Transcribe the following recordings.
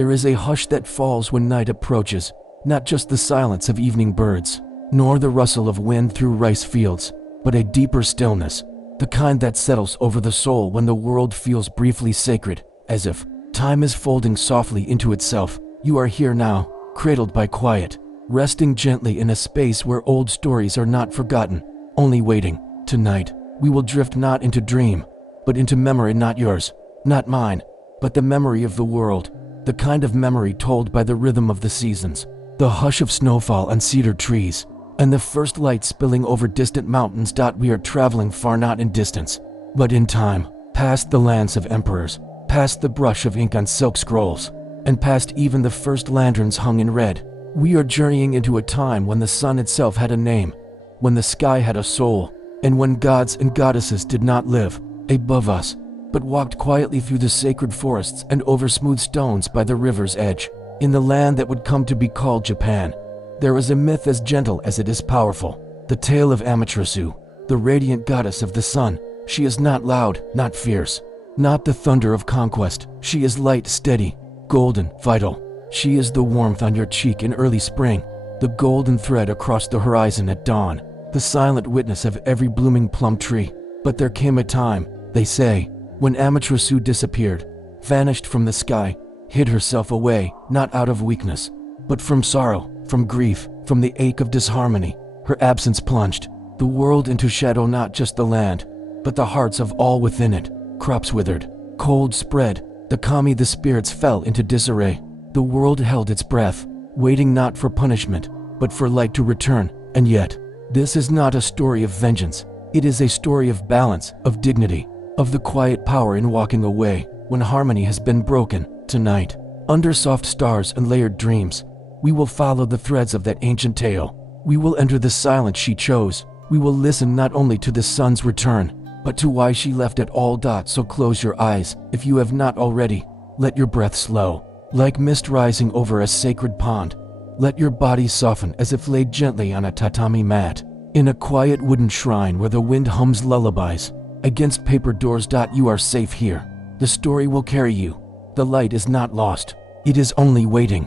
There is a hush that falls when night approaches, not just the silence of evening birds, nor the rustle of wind through rice fields, but a deeper stillness, the kind that settles over the soul when the world feels briefly sacred, as if time is folding softly into itself. You are here now, cradled by quiet, resting gently in a space where old stories are not forgotten, only waiting. Tonight, we will drift not into dream, but into memory, not yours, not mine, but the memory of the world, the kind of memory told by the rhythm of the seasons, the hush of snowfall on cedar trees, and the first light spilling over distant mountains. We are traveling far, not in distance, but in time, past the lands of emperors, past the brush of ink on silk scrolls, and past even the first lanterns hung in red. We are journeying into a time when the sun itself had a name, when the sky had a soul, and when gods and goddesses did not live above us, but walked quietly through the sacred forests and over smooth stones by the river's edge. In the land that would come to be called Japan, there is a myth as gentle as it is powerful, the tale of Amaterasu, the radiant goddess of the sun. She is not loud, not fierce, not the thunder of conquest. She is light, steady, golden, vital. She is the warmth on your cheek in early spring, the golden thread across the horizon at dawn, the silent witness of every blooming plum tree. But there came a time, they say, when Amaterasu disappeared, vanished from the sky, hid herself away, not out of weakness, but from sorrow, from grief, from the ache of disharmony. Her absence plunged the world into shadow, not just the land, but the hearts of all within it. Crops withered, cold spread, the kami, the spirits fell into disarray. The world held its breath, waiting not for punishment, but for light to return. And yet, this is not a story of vengeance. It is a story of balance, of dignity, of the quiet power in walking away when harmony has been broken. Tonight, under soft stars and layered dreams, we will follow the threads of that ancient tale. We will enter the silence she chose. We will listen not only to the sun's return, but to why she left it all. So close your eyes, if you have not already. Let your breath slow, like mist rising over a sacred pond. Let your body soften as if laid gently on a tatami mat, in a quiet wooden shrine where the wind hums lullabies against paper doors. You are safe here. The story will carry you. The light is not lost. It is only waiting.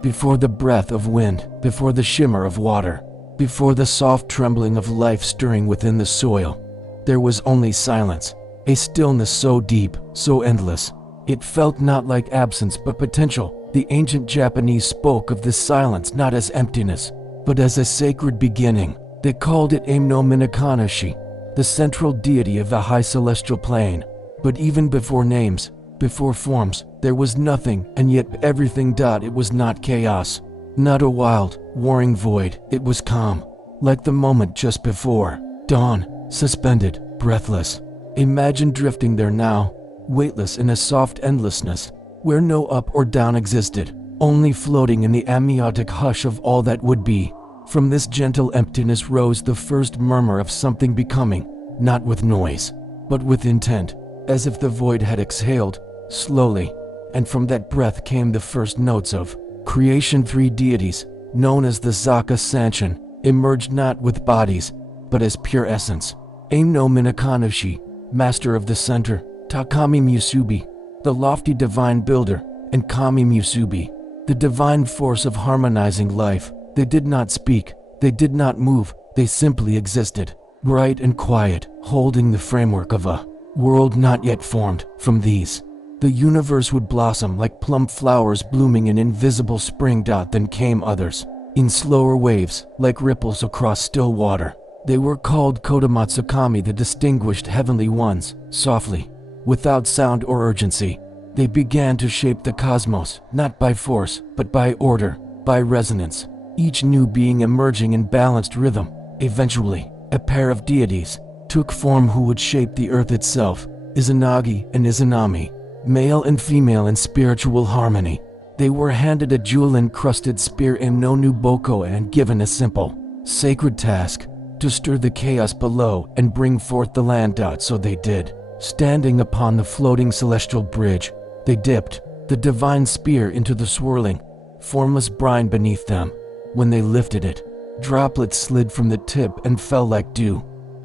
Before the breath of wind, before the shimmer of water, before the soft trembling of life stirring within the soil, there was only silence, a stillness so deep, so endless. It felt not like absence but potential. The ancient Japanese spoke of this silence not as emptiness, but as a sacred beginning. They called it Aim no Minakanashi, the central deity of the high celestial plane. But even before names, before forms, there was nothing, and yet everything. It was not chaos, not a wild, warring void. It was calm, like the moment just before dawn, suspended, breathless. Imagine drifting there now, weightless in a soft endlessness, where no up or down existed, only floating in the amniotic hush of all that would be. From this gentle emptiness rose the first murmur of something becoming, not with noise, but with intent, as if the void had exhaled, slowly, and from that breath came the first notes of creation. Three deities, known as the Zaka Sanshin, emerged not with bodies, but as pure essence. Aim no Minakanashi, master of the center, Takami Musubi, the lofty divine builder, and Kami Musubi, the divine force of harmonizing life. They did not speak, they did not move, they simply existed, bright and quiet, holding the framework of a world not yet formed. From these, the universe would blossom like plum flowers blooming in invisible spring. Then came others, in slower waves, like ripples across still water. They were called Kodamatsukami, the distinguished heavenly ones. Softly, without sound or urgency, they began to shape the cosmos, not by force, but by order, by resonance, each new being emerging in balanced rhythm. Eventually, a pair of deities took form who would shape the earth itself, Izanagi and Izanami, male and female in spiritual harmony. They were handed a jewel-encrusted spear and no new boko and given a simple, sacred task, to stir the chaos below and bring forth the land. So they did. Standing upon the floating celestial bridge, they dipped the divine spear into the swirling, formless brine beneath them. When they lifted it, droplets slid from the tip and fell like dew.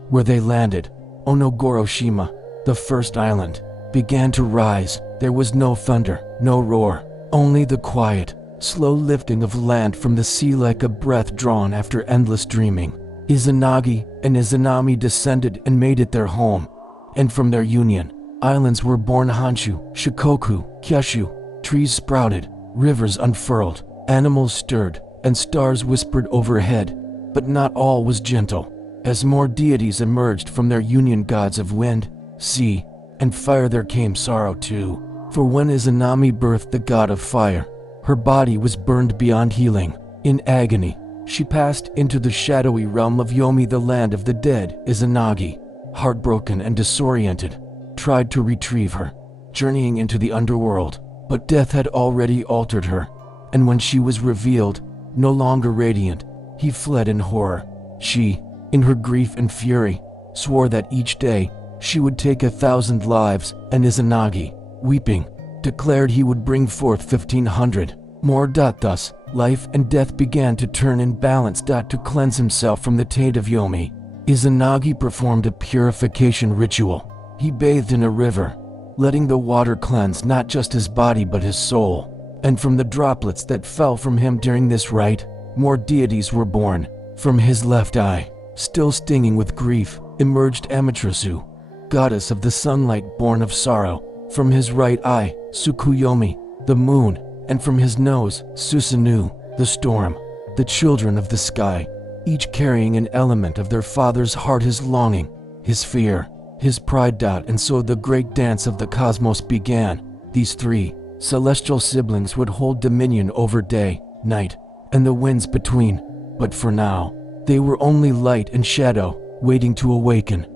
Where they landed, Onogoroshima, the first island, began to rise, There was no thunder, no roar, only the quiet, slow lifting of land from the sea like a breath drawn after endless dreaming. Izanagi and Izanami descended and made it their home, and from their union, islands were born. Honshu, Shikoku, Kyushu, trees sprouted, rivers unfurled, animals stirred, and stars whispered overhead. But not all was gentle. As more deities emerged from their union, gods of wind, sea, and fire, there came sorrow too. For when Izanami birthed the god of fire, her body was burned beyond healing. In agony, she passed into the shadowy realm of Yomi, the land of the dead. Izanagi, heartbroken and disoriented, tried to retrieve her, journeying into the underworld, but death had already altered her, and when she was revealed, no longer radiant, he fled in horror. She, in her grief and fury, swore that each day she would take 1,000 lives, and Izanagi, weeping, declared he would bring forth 1,500 more. Thus, life and death began to turn in balance. To cleanse himself from the taint of Yomi, Izanagi performed a purification ritual. He bathed in a river, letting the water cleanse not just his body but his soul. And from the droplets that fell from him during this rite, more deities were born. From his left eye, still stinging with grief, emerged Amaterasu, goddess of the sunlight born of sorrow. From his right eye, Tsukuyomi, the moon, and from his nose, Susanoo, the storm. The children of the sky, each carrying an element of their father's heart, his longing, his fear, his pride. And so the great dance of the cosmos began. These three celestial siblings would hold dominion over day, night, and the winds between. But for now, they were only light and shadow, waiting to awaken.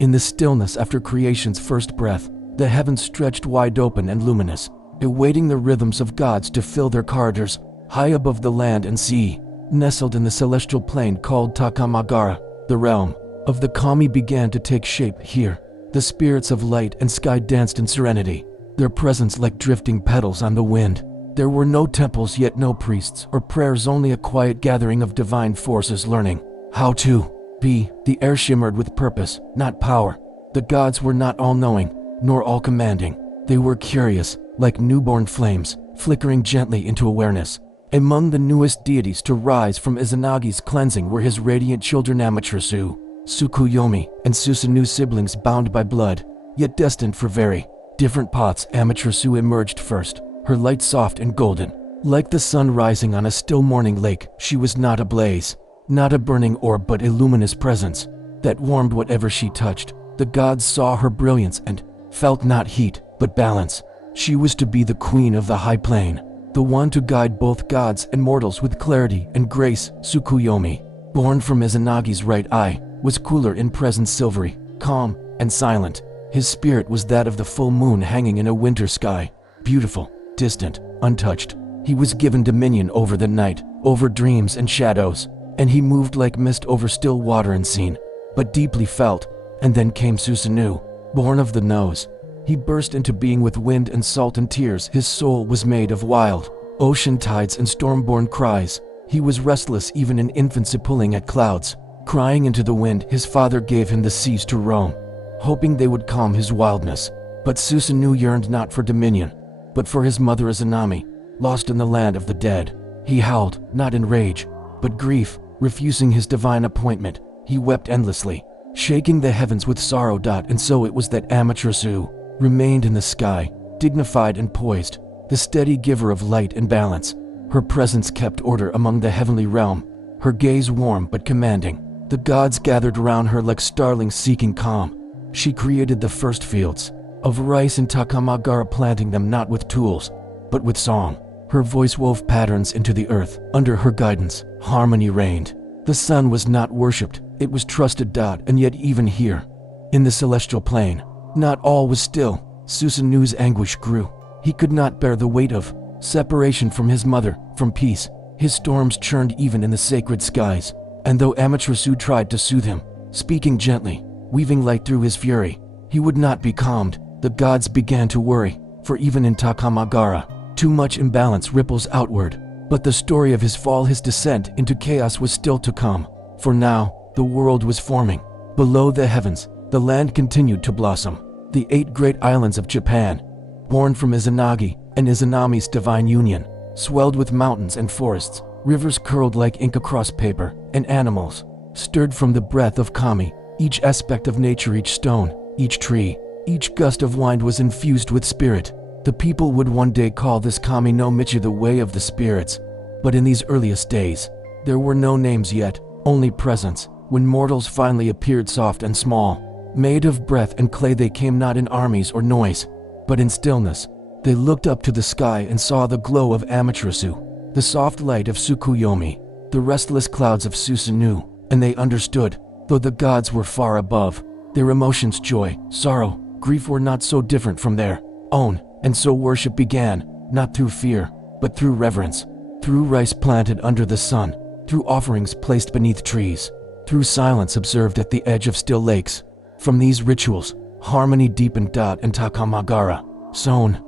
In the stillness after creation's first breath, the heavens stretched wide open and luminous, awaiting the rhythms of gods to fill their corridors. High above the land and sea, nestled in the celestial plain called Takamagara, the realm of the kami began to take shape here. The spirits of light and sky danced in serenity, their presence like drifting petals on the wind. There were no temples, yet no priests or prayers, only a quiet gathering of divine forces learning how to be. The air shimmered with purpose, not power. The gods were not all-knowing, nor all-commanding. They were curious, like newborn flames, flickering gently into awareness. Among the newest deities to rise from Izanagi's cleansing were his radiant children Amaterasu, Tsukuyomi, and Susanoo, siblings bound by blood, yet destined for very different paths. Amaterasu emerged first, her light soft and golden, like the sun rising on a still morning lake. She was not a blaze, not a burning orb, but a luminous presence that warmed whatever she touched. The gods saw her brilliance and felt not heat, but balance. She was to be the queen of the high plane, the one to guide both gods and mortals with clarity and grace. Tsukuyomi, born from Izanagi's right eye, was cooler in presence, silvery, calm, and silent. His spirit was that of the full moon hanging in a winter sky, beautiful, distant, untouched. He was given dominion over the night, over dreams and shadows, and he moved like mist over still water unseen, but deeply felt. And then came Susanoo, born of the nose. He burst into being with wind and salt and tears. His soul was made of wild ocean tides and storm-born cries. He was restless even in infancy, pulling at clouds, crying into the wind. His father gave him the seas to roam, hoping they would calm his wildness. But Susanoo yearned not for dominion, but for his mother Izanami, lost in the land of the dead. He howled, not in rage, but grief, refusing his divine appointment. He wept endlessly, shaking the heavens with sorrow. And so it was that Amaterasu remained in the sky, dignified and poised, the steady giver of light and balance. Her presence kept order among the heavenly realm, her gaze warm but commanding. The gods gathered around her like starlings seeking calm. She created the first fields of rice in Takamagara, planting them not with tools, but with song. Her voice wove patterns into the earth. Under her guidance, harmony reigned. The sun was not worshipped, it was trusted. And yet even here, in the celestial plane, not all was still. Susanoo's anguish grew. He could not bear the weight of separation from his mother, from peace. His storms churned even in the sacred skies. And though Amaterasu tried to soothe him, speaking gently, weaving light through his fury, he would not be calmed. The gods began to worry, for even in Takamagara, too much imbalance ripples outward. But the story of his fall, his descent into chaos, was still to come. For now, the world was forming. Below the heavens, the land continued to blossom. the 8 great islands of Japan, born from Izanagi and Izanami's divine union, swelled with mountains and forests, rivers curled like ink across paper, and animals, stirred from the breath of kami. Each aspect of nature, each stone, each tree, each gust of wind was infused with spirit. The people would one day call this kami no michi, the way of the spirits. But in these earliest days, there were no names yet, only presence. When mortals finally appeared soft and small, made of breath and clay, they came not in armies or noise, but in stillness. They looked up to the sky and saw the glow of Amaterasu, the soft light of Tsukuyomi, the restless clouds of Susanoo, and they understood, though the gods were far above, their emotions, joy, sorrow, grief, were not so different from their own, and so worship began, not through fear, but through reverence, through rice planted under the sun, through offerings placed beneath trees, through silence observed at the edge of still lakes. From these rituals, harmony deepened. And Takamagara, sown.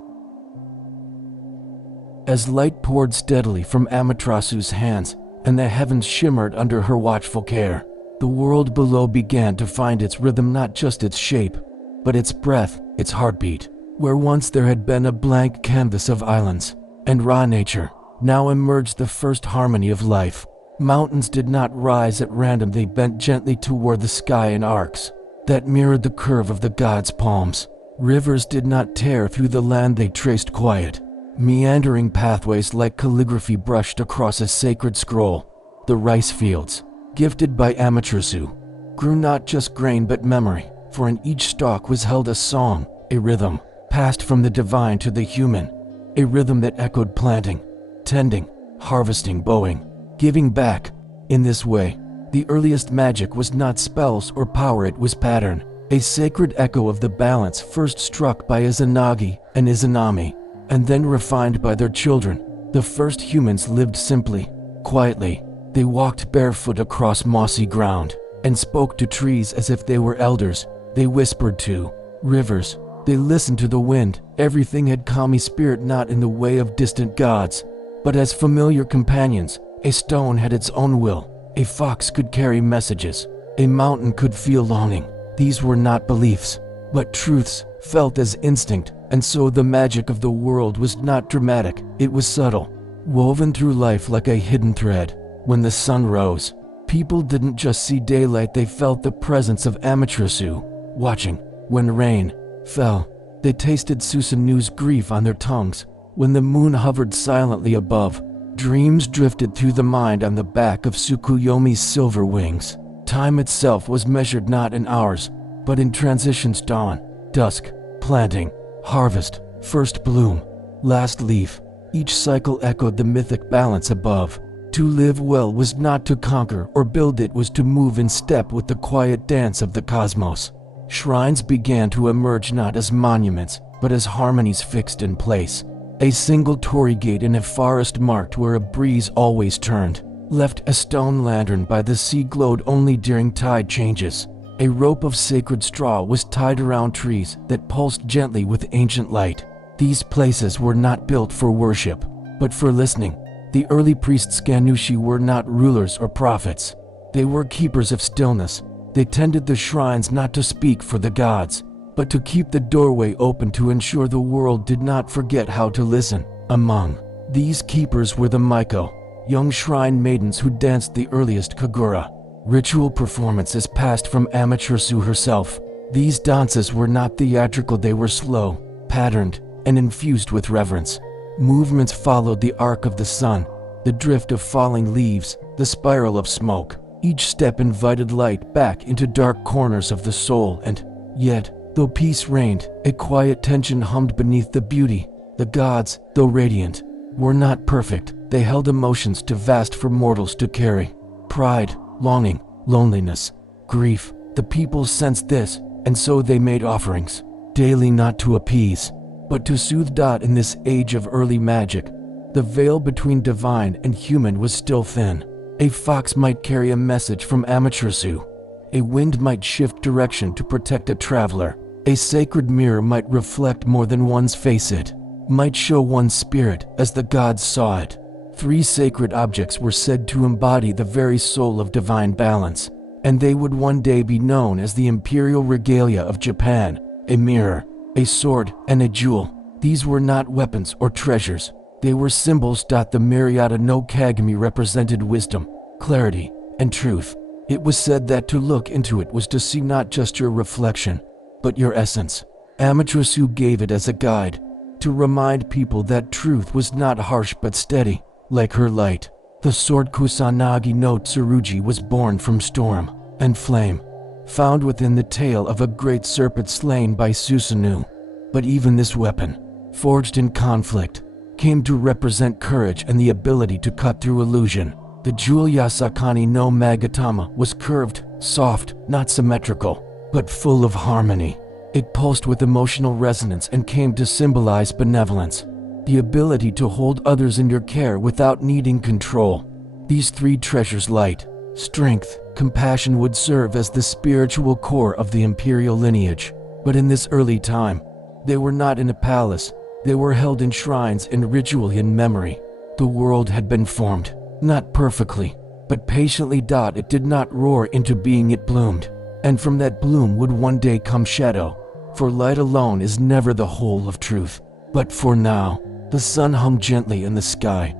As light poured steadily from Amaterasu's hands, and the heavens shimmered under her watchful care, the world below began to find its rhythm, not just its shape, but its breath, its heartbeat. Where once there had been a blank canvas of islands and raw nature, now emerged the first harmony of life. Mountains did not rise at random, they bent gently toward the sky in arcs that mirrored the curve of the gods' palms. Rivers did not tear through the land, they traced quiet, meandering pathways like calligraphy brushed across a sacred scroll. The rice fields, gifted by Amaterasu, grew not just grain but memory, for in each stalk was held a song, a rhythm, passed from the divine to the human, a rhythm that echoed planting, tending, harvesting, bowing, giving back. In this way, the earliest magic was not spells or power, it was pattern, a sacred echo of the balance first struck by Izanagi and Izanami, and then refined by their children. The first humans lived simply, quietly. They walked barefoot across mossy ground and spoke to trees as if they were elders. They whispered to rivers. They listened to the wind. Everything had kami spirit, not in the way of distant gods, but as familiar companions. A stone had its own will. A fox could carry messages. A mountain could feel longing. These were not beliefs, but truths, felt as instinct. And so the magic of the world was not dramatic, it was subtle, woven through life like a hidden thread. When the sun rose, people didn't just see daylight, they felt the presence of Amaterasu watching. When rain fell, they tasted Susanoo's grief on their tongues. When the moon hovered silently above, dreams drifted through the mind on the back of Tsukuyomi's silver wings. Time itself was measured not in hours, but in transitions: dawn, dusk, planting, harvest, first bloom, last leaf. Each cycle echoed the mythic balance above. To live well was not to conquer or build, it was to move in step with the quiet dance of the cosmos. Shrines began to emerge not as monuments, but as harmonies fixed in place. A single torii gate in a forest marked where a breeze always turned, left a stone lantern by the sea glowed only during tide changes. A rope of sacred straw was tied around trees that pulsed gently with ancient light. These places were not built for worship, but for listening. The early priests Ganushi were not rulers or prophets. They were keepers of stillness. They tended the shrines not to speak for the gods, but to keep the doorway open to ensure the world did not forget how to listen. Among these keepers were the Maiko, young shrine maidens who danced the earliest kagura, ritual performances passed from Amaterasu herself. These dances were not theatrical, they were slow, patterned, and infused with reverence. Movements followed the arc of the sun, the drift of falling leaves, the spiral of smoke. Each step invited light back into dark corners of the soul, and yet, though peace reigned, a quiet tension hummed beneath the beauty. The gods, though radiant, were not perfect. They held emotions too vast for mortals to carry. Pride, longing, loneliness, grief. The people sensed this, and so they made offerings, daily, not to appease, but to soothe. In this age of early magic, the veil between divine and human was still thin. A fox might carry a message from Amaterasu. A wind might shift direction to protect a traveler. A sacred mirror might reflect more than one's face, it might show one's spirit as the gods saw it. 3 sacred objects were said to embody the very soul of divine balance, and they would one day be known as the imperial regalia of Japan. a mirror, a sword, and a jewel. These were not weapons or treasures. They were symbols. The myriad no Kagami represented wisdom, clarity, and truth. It was said that to look into it was to see not just your reflection, but your essence. Amaterasu gave it as a guide, to remind people that truth was not harsh but steady, like her light. The sword Kusanagi no Tsurugi was born from storm and flame, found within the tail of a great serpent slain by Susanoo. But even this weapon, forged in conflict, came to represent courage and the ability to cut through illusion. The jewel Yasakani no Magatama was curved, soft, not symmetrical, but full of harmony. It pulsed with emotional resonance and came to symbolize benevolence, the ability to hold others in your care without needing control. These three treasures, light, strength, compassion, would serve as the spiritual core of the imperial lineage. But in this early time, they were not in a palace. They were held in shrines, in ritual, in memory. The world had been formed, not perfectly, but patiently. It did not roar into being, it bloomed. And from that bloom would one day come shadow, for light alone is never the whole of truth. But for now, the sun hung gently in the sky,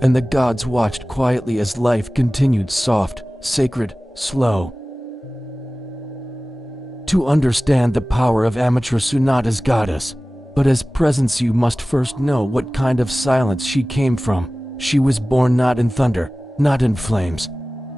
and the gods watched quietly as life continued, soft, sacred, slow. To understand the power of Amaterasu not as goddess, but as presence, you must first know what kind of silence she came from. She was born not in thunder, not in flames,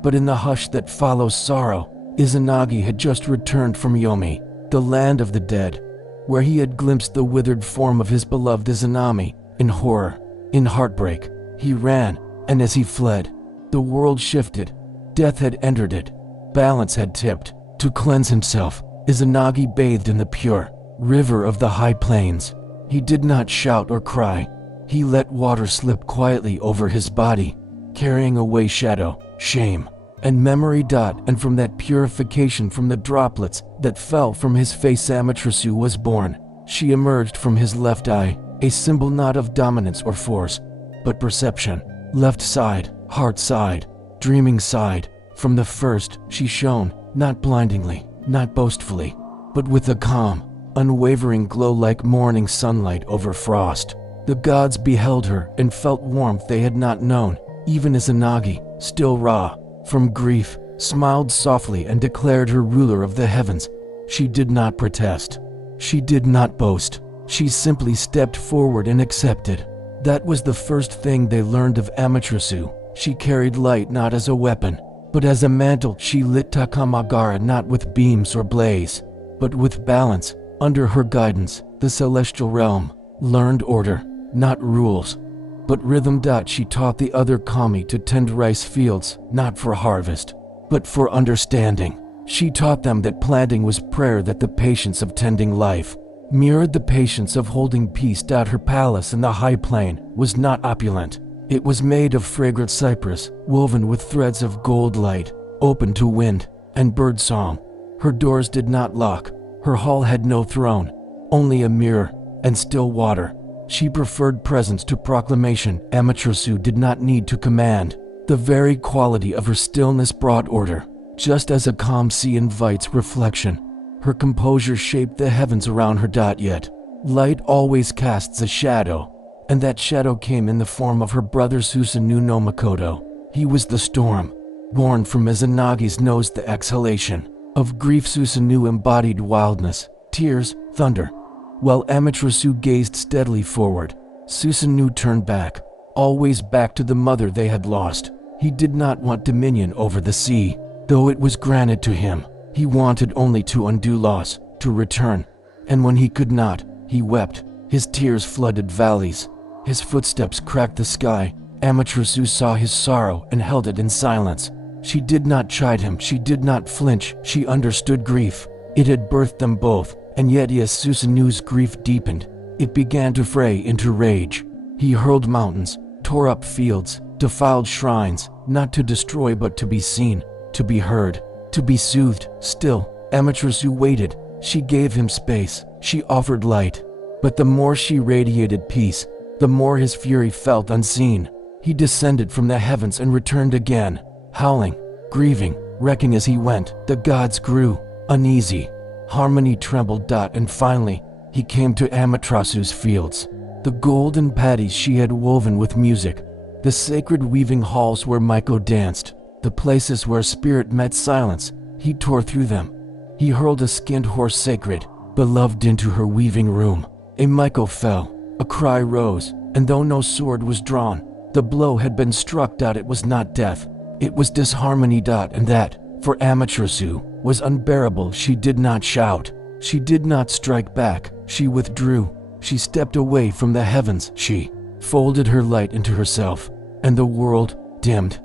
but in the hush that follows sorrow. Izanagi had just returned from Yomi, the land of the dead, where he had glimpsed the withered form of his beloved Izanami. In horror, in heartbreak, he ran, and as he fled, the world shifted. Death had entered it. Balance had tipped. To cleanse himself, Izanagi bathed in the pure river of the high plains. He did not shout or cry. He let water slip quietly over his body, carrying away shadow, shame, and memory. And from that purification, from the droplets that fell from his face, Amaterasu was born. She emerged from his left eye, a symbol not of dominance or force, but perception. Left side, heart side, dreaming side. From the first, she shone, not blindingly, not boastfully, but with a calm, unwavering glow like morning sunlight over frost. The gods beheld her and felt warmth they had not known. Even Izanagi, still raw from grief, smiled softly and declared her ruler of the heavens. She did not protest. She did not boast. She simply stepped forward and accepted. That was the first thing they learned of Amaterasu. She carried light not as a weapon, but as a mantle. She lit Takamagara not with beams or blaze, but with balance. Under her guidance, the celestial realm learned order, not rules, but rhythm. She taught the other kami to tend rice fields, not for harvest, but for understanding. She taught them that planting was prayer, that the patience of tending life mirrored the patience of holding peace. Her palace in the high plain was not opulent. It was made of fragrant cypress, woven with threads of gold light, open to wind and bird song. Her doors did not lock. Her hall had no throne, only a mirror and still water. She preferred presence to proclamation. Amaterasu did not need to command. The very quality of her stillness brought order. Just as a calm sea invites reflection, her composure shaped the heavens around her. Yet, light always casts a shadow, and that shadow came in the form of her brother Susanoo no Makoto. He was the storm, born from Izanagi's nose, the exhalation of grief. Susanoo embodied wildness, tears, thunder. While Amaterasu gazed steadily forward, Susanoo turned back, always back to the mother they had lost. He did not want dominion over the sea, though it was granted to him. He wanted only to undo loss, to return. And when he could not, he wept. His tears flooded valleys. His footsteps cracked the sky. Amaterasu saw his sorrow and held it in silence. She did not chide him. She did not flinch. She understood grief. It had birthed them both. And yet as Susanoo's grief deepened, it began to fray into rage. He hurled mountains, tore up fields, defiled shrines, not to destroy but to be seen, to be heard, to be soothed. Still, Amaterasu waited. She gave him space. She offered light. But the more she radiated peace, the more his fury felt unseen. He descended from the heavens and returned again, howling, grieving, wrecking as he went. The gods grew uneasy. Harmony trembled. And finally, he came to Amaterasu's fields. The golden patties she had woven with music, the sacred weaving halls where Maiko danced, the places where spirit met silence. He tore through them. He hurled a skinned horse sacred, beloved, into her weaving room. A Maiko fell, a cry rose, and though no sword was drawn, the blow had been struck. It was not death, it was disharmony. And that, for Amaterasu, was unbearable. She did not shout. She did not strike back. She withdrew. She stepped away from the heavens. She folded her light into herself, and the world dimmed.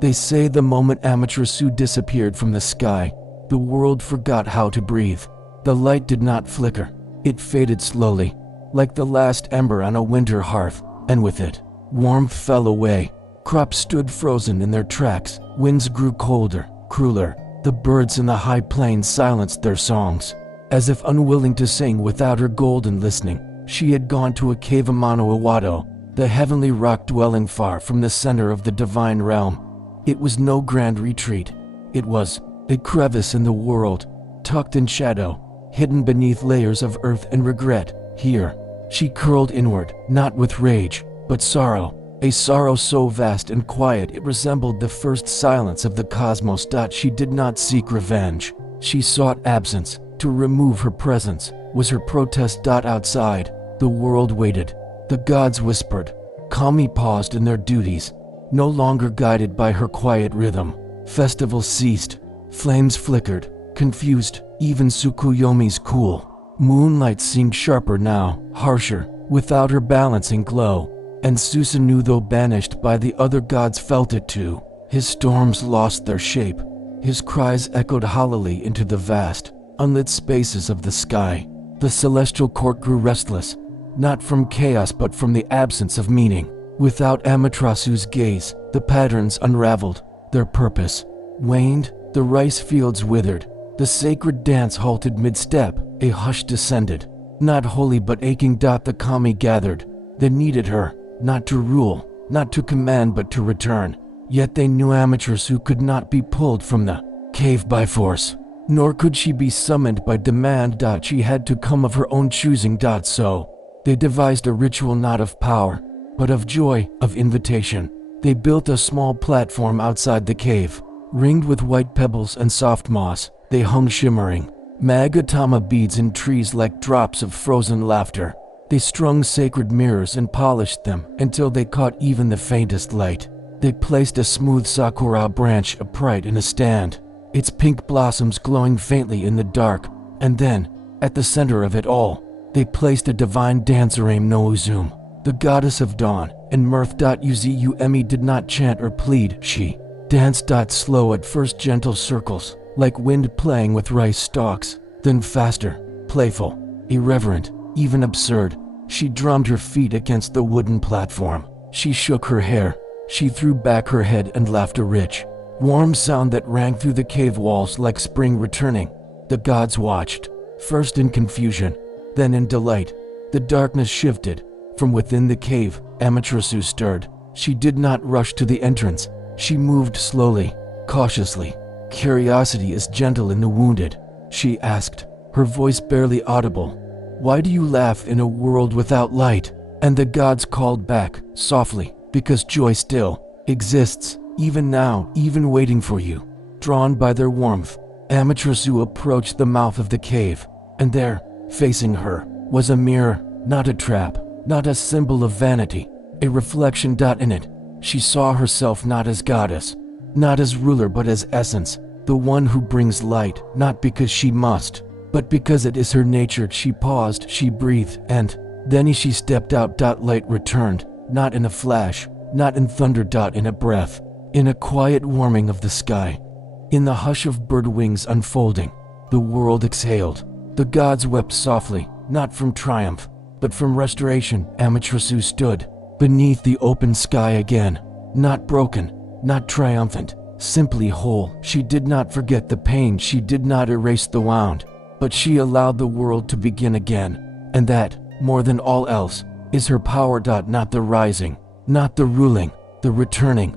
They say the moment Amaterasu disappeared from the sky, the world forgot how to breathe. The light did not flicker. It faded slowly, like the last ember on a winter hearth, and with it, warmth fell away. Crops stood frozen in their tracks. Winds grew colder, crueler. The birds in the high plains silenced their songs. As if unwilling to sing without her golden listening, she had gone to a cave Amano Iwado, the heavenly rock dwelling far from the center of the divine realm. It was no grand retreat. It was a crevice in the world, tucked in shadow, hidden beneath layers of earth and regret. Here, she curled inward, not with rage, but sorrow. A sorrow so vast and quiet it resembled the first silence of the cosmos. She did not seek revenge. She sought absence. To remove her presence was her protest. Outside, the world waited. The gods whispered. Kami paused in their duties, no longer guided by her quiet rhythm. Festivals ceased. Flames flickered, confused. Even Tsukuyomi's cool moonlight seemed sharper now, harsher, without her balancing glow. And Susanoo, though banished by the other gods, felt it too. His storms lost their shape. His cries echoed hollowly into the vast, unlit spaces of the sky. The celestial court grew restless, not from chaos but from the absence of meaning. Without Amaterasu's gaze, the patterns unraveled. Their purpose waned. The rice fields withered. The sacred dance halted mid-step. A hush descended, not holy but aching. The Kami gathered. They needed her, not to rule, not to command, but to return. Yet they knew Amaterasu could not be pulled from the cave by force, nor could she be summoned by demand. She had to come of her own choosing. So they devised a ritual not of power, but of joy, of invitation. They built a small platform outside the cave, ringed with white pebbles and soft moss. They hung shimmering magatama beads in trees like drops of frozen laughter. They strung sacred mirrors and polished them until they caught even the faintest light. They placed a smooth sakura branch upright in a stand, its pink blossoms glowing faintly in the dark. And then, at the center of it all, they placed a divine dancer, Aim no Uzum, the goddess of dawn and mirth. Uzuemi did not chant or plead. She danced. Slow at first, gentle circles, like wind playing with rice stalks, then faster, playful, irreverent, even absurd. She drummed her feet against the wooden platform. She shook her hair. She threw back her head and laughed, a rich, warm sound that rang through the cave walls like spring returning. The gods watched, first in confusion, then in delight. The darkness shifted. From within the cave, Amaterasu stirred. She did not rush to the entrance. She moved slowly, cautiously. Curiosity is gentle in the wounded. She asked, her voice barely audible, "Why do you laugh in a world without light?" And the gods called back, softly, "Because joy still exists, even now, even waiting for you." Drawn by their warmth, Amaterasu approached the mouth of the cave, and there, facing her, was a mirror, not a trap, not a symbol of vanity, a reflection. In it, she saw herself not as goddess, not as ruler, but as essence, the one who brings light, not because she must, but because it is her nature. She paused, she breathed, and then she stepped out. Light returned, not in a flash, not in thunder. In a breath, in a quiet warming of the sky, in the hush of bird wings unfolding. The world exhaled. The gods wept softly, not from triumph, but from restoration. Amaterasu stood beneath the open sky again, not broken, not triumphant, simply whole. She did not forget the pain, she did not erase the wound, but she allowed the world to begin again. And that, more than all else, is her power. Not the rising, not the ruling, the returning.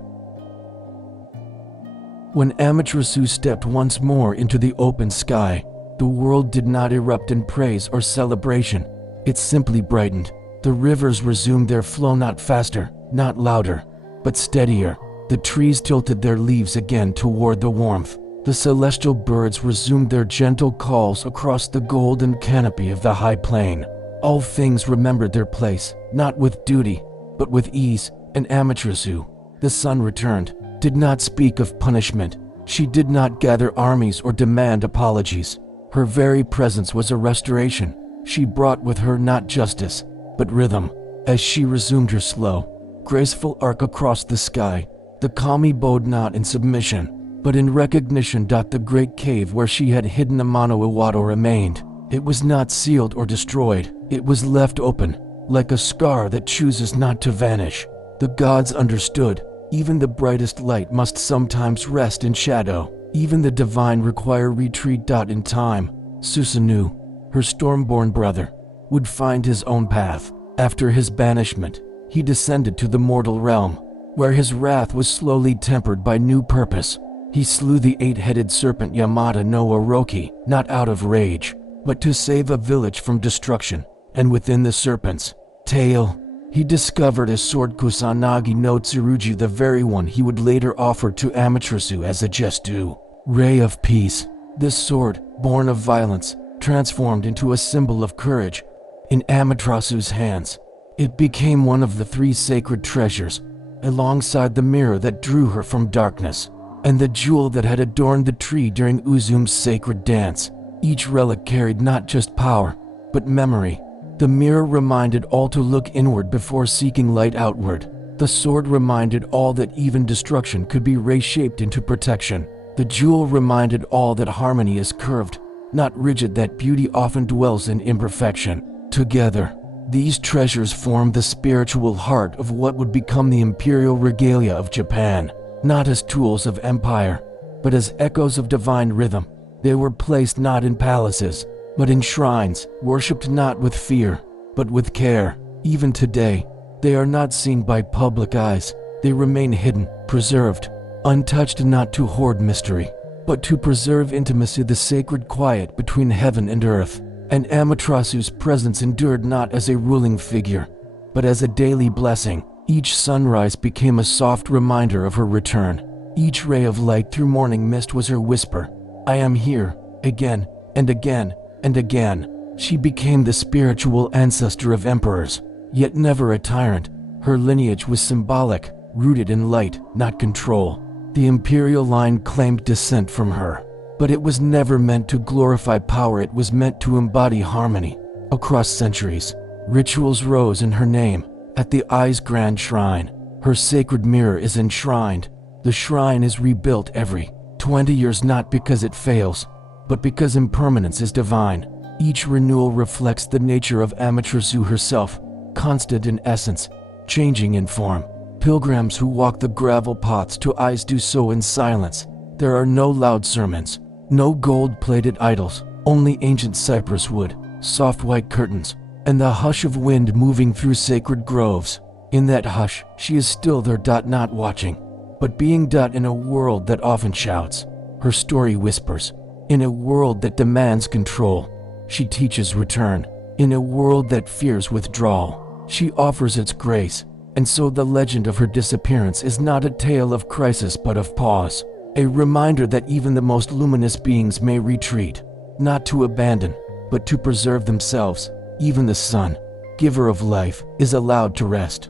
When Amaterasu stepped once more into the open sky, the world did not erupt in praise or celebration. It simply brightened. The rivers resumed their flow, not faster, not louder, but steadier. The trees tilted their leaves again toward the warmth. The celestial birds resumed their gentle calls across the golden canopy of the high plain. All things remembered their place, not with duty, but with ease. And Amaterasu, the sun returned, did not speak of punishment. She did not gather armies or demand apologies. Her very presence was a restoration. She brought with her not justice, but rhythm. As she resumed her slow, graceful arc across the sky, the kami bowed not in submission, but in recognition. The great cave where she had hidden Amano Iwata remained. It was not sealed or destroyed. It was left open, like a scar that chooses not to vanish. The gods understood. Even the brightest light must sometimes rest in shadow. Even the divine require retreat. In time, Susanoo, her storm-born brother, would find his own path. After his banishment, he descended to the mortal realm, where his wrath was slowly tempered by new purpose. He slew the 8-headed serpent Yamata no Orochi, not out of rage, but to save a village from destruction. And within the serpent's tail, he discovered a sword, Kusanagi no Tsurugi, the very one he would later offer to Amaterasu as a gestu, ray of peace. This sword, born of violence, transformed into a symbol of courage. In Amaterasu's hands, it became one of the 3 sacred treasures, alongside the mirror that drew her from darkness, and the jewel that had adorned the tree during Uzum's sacred dance. Each relic carried not just power, but memory. The mirror reminded all to look inward before seeking light outward. The sword reminded all that even destruction could be reshaped into protection. The jewel reminded all that harmony is curved, not rigid, that beauty often dwells in imperfection. Together, these treasures formed the spiritual heart of what would become the imperial regalia of Japan. Not as tools of empire, but as echoes of divine rhythm. They were placed not in palaces, but in shrines, worshipped not with fear, but with care. Even today, they are not seen by public eyes. They remain hidden, preserved, untouched, not to hoard mystery, but to preserve intimacy, the sacred quiet between heaven and earth. And Amaterasu's presence endured not as a ruling figure, but as a daily blessing. Each sunrise became a soft reminder of her return. Each ray of light through morning mist was her whisper, "I am here," again and again and again. She became the spiritual ancestor of emperors, yet never a tyrant. Her lineage was symbolic, rooted in light, not control. The imperial line claimed descent from her, but it was never meant to glorify power. It was meant to embody harmony. Across centuries, rituals rose in her name. At the eye's grand shrine, her sacred mirror is enshrined. The shrine is rebuilt every 20 years, not because it fails, but because impermanence is divine. Each renewal reflects the nature of Amaterasu herself, constant in essence, changing in form. Pilgrims who walk the gravel paths to eyes do so in silence. There are no loud sermons, no gold-plated idols, only ancient cypress wood, soft white curtains, and the hush of wind moving through sacred groves. In that hush, she is still there, not watching, but being in a world that often shouts. Her story whispers. In a world that demands control, she teaches return. In a world that fears withdrawal, she offers its grace. And so the legend of her disappearance is not a tale of crisis but of pause. A reminder that even the most luminous beings may retreat, not to abandon, but to preserve themselves. Even the sun, giver of life, is allowed to rest.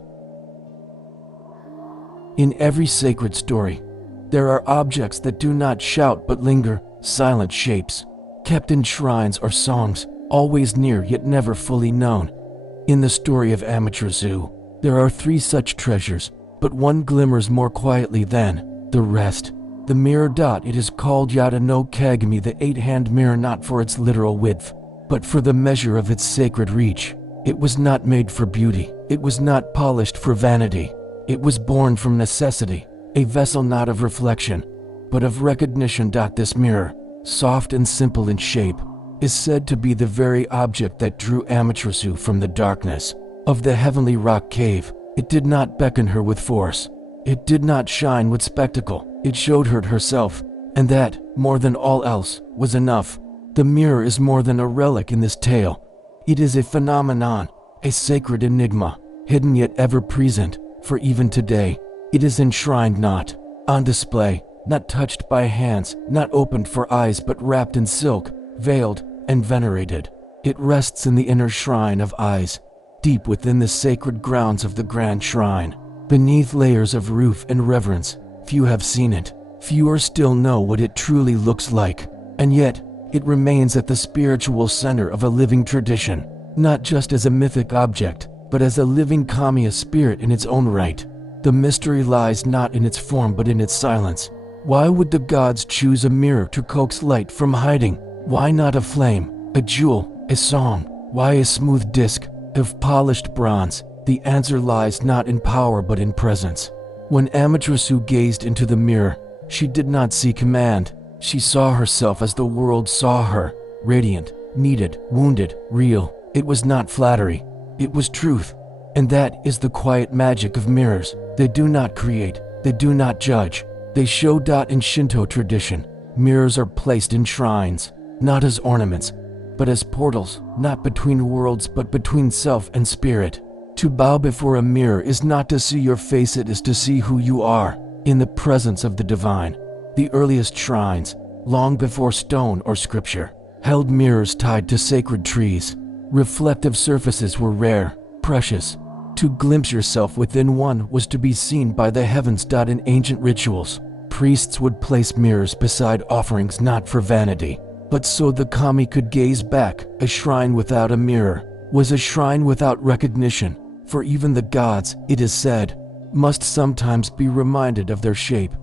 In every sacred story, there are objects that do not shout but linger, silent shapes, kept in shrines or songs, always near yet never fully known. In the story of Amaterasu, there are 3 such treasures, but one glimmers more quietly than the rest. The mirror. It is called Yata no Kagami, the 8-hand mirror, not for its literal width, but for the measure of its sacred reach. It was not made for beauty. It was not polished for vanity. It was born from necessity, a vessel not of reflection, but of recognition. This mirror, soft and simple in shape, is said to be the very object that drew Amaterasu from the darkness of the heavenly rock cave. It did not beckon her with force. It did not shine with spectacle. It showed her herself, and that, more than all else, was enough. The mirror is more than a relic in this tale. It is a phenomenon, a sacred enigma, hidden yet ever present, for even today, it is enshrined, not on display, not touched by hands, not opened for eyes, but wrapped in silk, veiled and venerated. It rests in the inner shrine of eyes, deep within the sacred grounds of the grand shrine. Beneath layers of roof and reverence, few have seen it, fewer still know what it truly looks like, and yet, it remains at the spiritual center of a living tradition, not just as a mythic object, but as a living kamiya spirit in its own right. The mystery lies not in its form but in its silence. Why would the gods choose a mirror to coax light from hiding? Why not a flame, a jewel, a song? Why a smooth disc of polished bronze? The answer lies not in power but in presence. When Amaterasu gazed into the mirror, she did not see command. She saw herself as the world saw her, radiant, needed, wounded, real. It was not flattery, it was truth. And that is the quiet magic of mirrors. They do not create, they do not judge. They show. In Shinto tradition, mirrors are placed in shrines, not as ornaments, but as portals, not between worlds but between self and spirit. To bow before a mirror is not to see your face, it is to see who you are, in the presence of the divine. The earliest shrines, long before stone or scripture, held mirrors tied to sacred trees. Reflective surfaces were rare, precious. To glimpse yourself within one was to be seen by the heavens. In ancient rituals, priests would place mirrors beside offerings, not for vanity, but so the kami could gaze back. A shrine without a mirror was a shrine without recognition, for even the gods, it is said, must sometimes be reminded of their shape.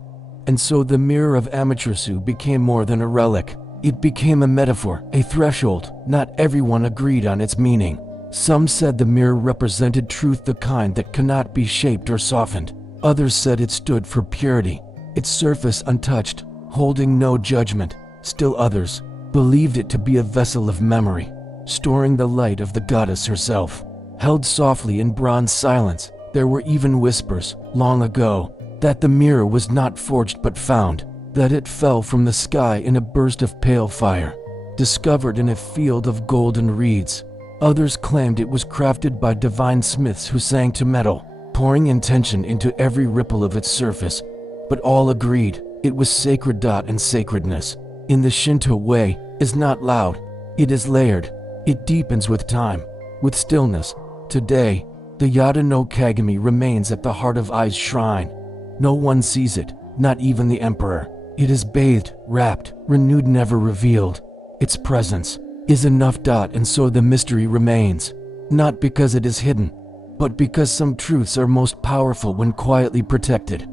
And so the mirror of Amaterasu became more than a relic. It became a metaphor, a threshold. Not everyone agreed on its meaning. Some said the mirror represented truth, the kind that cannot be shaped or softened. Others said it stood for purity, its surface untouched, holding no judgment. Still others believed it to be a vessel of memory, storing the light of the goddess herself. Held softly in bronze silence, there were even whispers, long ago, that the mirror was not forged but found, that it fell from the sky in a burst of pale fire, discovered in a field of golden reeds. Others claimed it was crafted by divine smiths who sang to metal, pouring intention into every ripple of its surface. But all agreed it was sacred. And sacredness, in the Shinto way, is not loud, it is layered. It deepens with time, with stillness. Today, the Yada no Kagami remains at the heart of Ai's shrine. No one sees it, not even the emperor. It is bathed, wrapped, renewed, never revealed. Its presence is enough. And so the mystery remains, not because it is hidden, but because some truths are most powerful when quietly protected.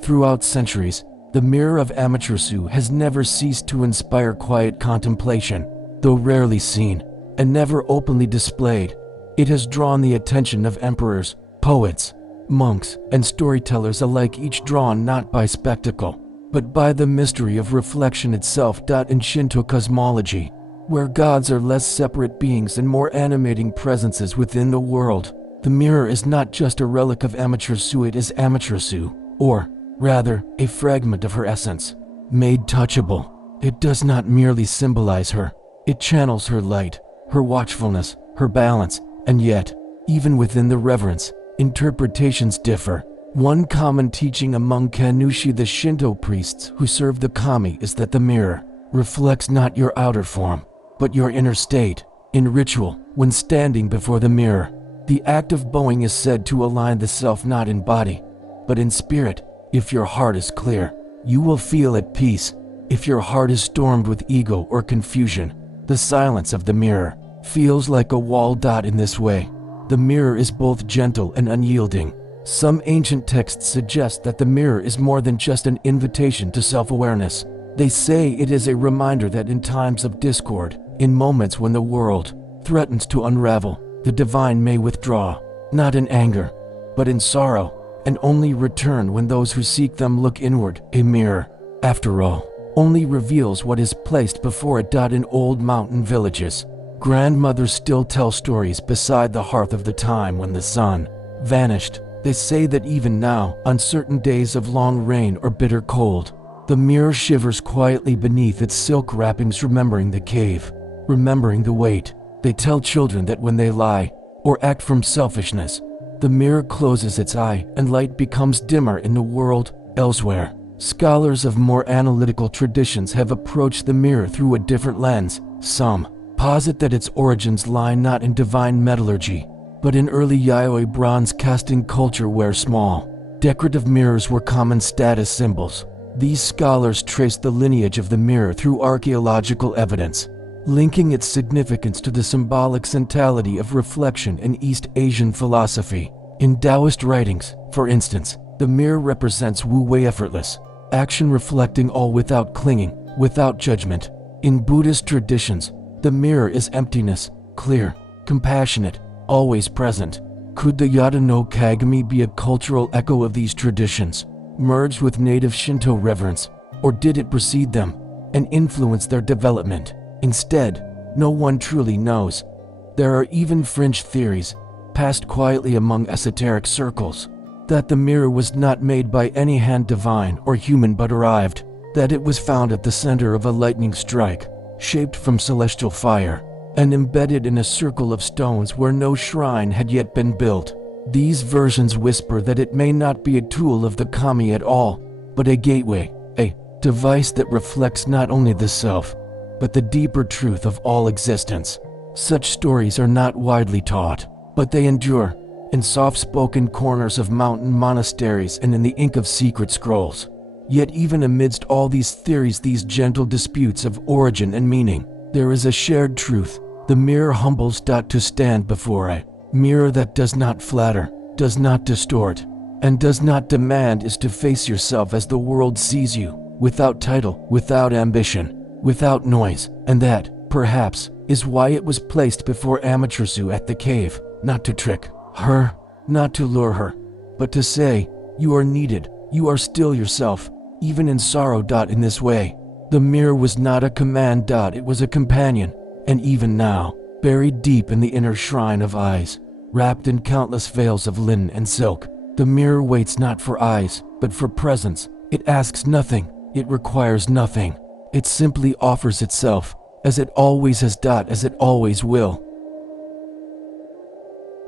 Throughout centuries, the mirror of Amaterasu has never ceased to inspire quiet contemplation. Though rarely seen, and never openly displayed, it has drawn the attention of emperors, poets, monks, and storytellers alike, each drawn not by spectacle, but by the mystery of reflection itself. In Shinto cosmology, where gods are less separate beings and more animating presences within the world, the mirror is not just a relic of Amaterasu, it is Amaterasu, or, rather, a fragment of her essence, made touchable. It does not merely symbolize her, it channels her light, her watchfulness, her balance, and yet, even within the reverence, interpretations differ. One common teaching among Kannushi, the Shinto priests who serve the kami, is that the mirror reflects not your outer form, but your inner state. In ritual, when standing before the mirror, the act of bowing is said to align the self not in body, but in spirit. If your heart is clear, you will feel at peace. If your heart is stormed with ego or confusion, the silence of the mirror feels like a wall. In this way, the mirror is both gentle and unyielding. Some ancient texts suggest that the mirror is more than just an invitation to self-awareness. They say it is a reminder that in times of discord, in moments when the world threatens to unravel, the divine may withdraw, not in anger, but in sorrow, and only return when those who seek them look inward. A mirror, after all, only reveals what is placed before it. In old mountain villages, grandmothers still tell stories beside the hearth of the time when the sun vanished, They say that even now, on certain days of long rain or bitter cold, the mirror shivers quietly beneath its silk wrappings, remembering the cave, remembering the weight. They tell children that when they lie or act from selfishness, the mirror closes its eye and light becomes dimmer in the world elsewhere. Scholars of more analytical traditions have approached the mirror through a different lens. Some posit that its origins lie not in divine metallurgy, but in early Yayoi bronze casting culture where small, decorative mirrors were common status symbols. These scholars trace the lineage of the mirror through archaeological evidence, linking its significance to the symbolic centrality of reflection in East Asian philosophy. In Taoist writings, for instance, the mirror represents wu-wei, effortless action reflecting all without clinging, without judgment. In Buddhist traditions, the mirror is emptiness, clear, compassionate, always present. Could the Yata no Kagami be a cultural echo of these traditions, merged with native Shinto reverence, or did it precede them and influence their development? Instead, no one truly knows. There are even fringe theories, passed quietly among esoteric circles, that the mirror was not made by any hand divine or human but arrived, that it was found at the center of a lightning strike, shaped from celestial fire, and embedded in a circle of stones where no shrine had yet been built. These versions whisper that it may not be a tool of the kami at all, but a gateway, a device that reflects not only the self, but the deeper truth of all existence. Such stories are not widely taught, but they endure in soft-spoken corners of mountain monasteries and in the ink of secret scrolls. Yet even amidst all these theories, these gentle disputes of origin and meaning, there is a shared truth. The mirror humbles to stand before a mirror that does not flatter, does not distort, and does not demand is to face yourself as the world sees you, without title, without ambition, without noise. And that, perhaps, is why it was placed before Amaterasu at the cave, not to trick her, not to lure her, but to say, you are needed, you are still yourself, even in sorrow. In this way, the mirror was not a command. It was a companion. And even now, buried deep in the inner shrine of eyes, wrapped in countless veils of linen and silk, the mirror waits not for eyes, but for presence. It asks nothing, it requires nothing. It simply offers itself, as it always has, as it always will.